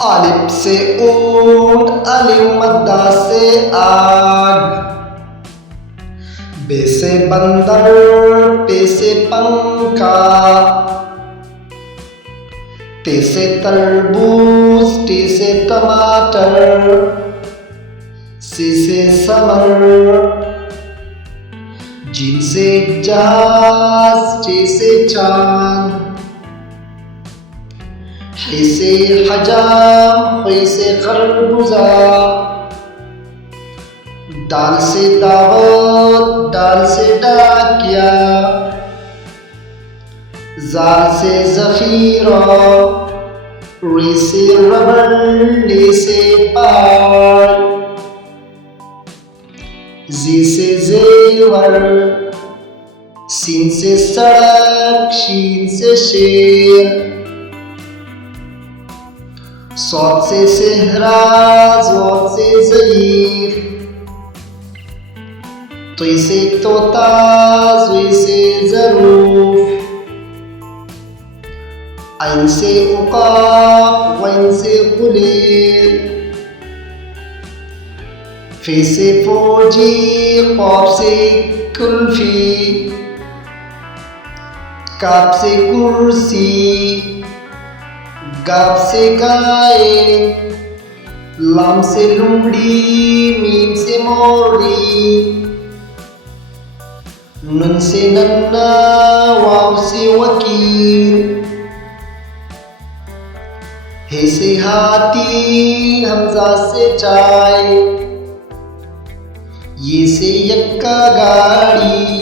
अलिफ से ऊंट, अलिफ मद्दा से आग। बे से बंदर, पे से पंखा। ते से तरबूज, टे से टमाटर। से समर, जिन से जहाज, चे से चांद। है से हजाम, खे से खरबूजा। दाल से दावत, दाल से डाकिया। जाल से जखीरा, रे से रबर, ले से पहाड़। जी से जेवर, सीन से सड़क, शीन से शेर। सौत से सेहरा, ज़ौत से ज़ईफ़। तुई से तोता, ज़ुई से ज़रूफ। ऐन से उक़ाब, वैन से ग़ुलेल। फे से फौजी, क़ाफ से कुल्फ़ी। काफ से कुर्सी, गाफ से गाय। लाम से लुमड़ी, मीम से मोरी। नून से नन्ना, वाव से वकील। हे से हाथी, हमजा से चाय। ये से यक्का गाड़ी।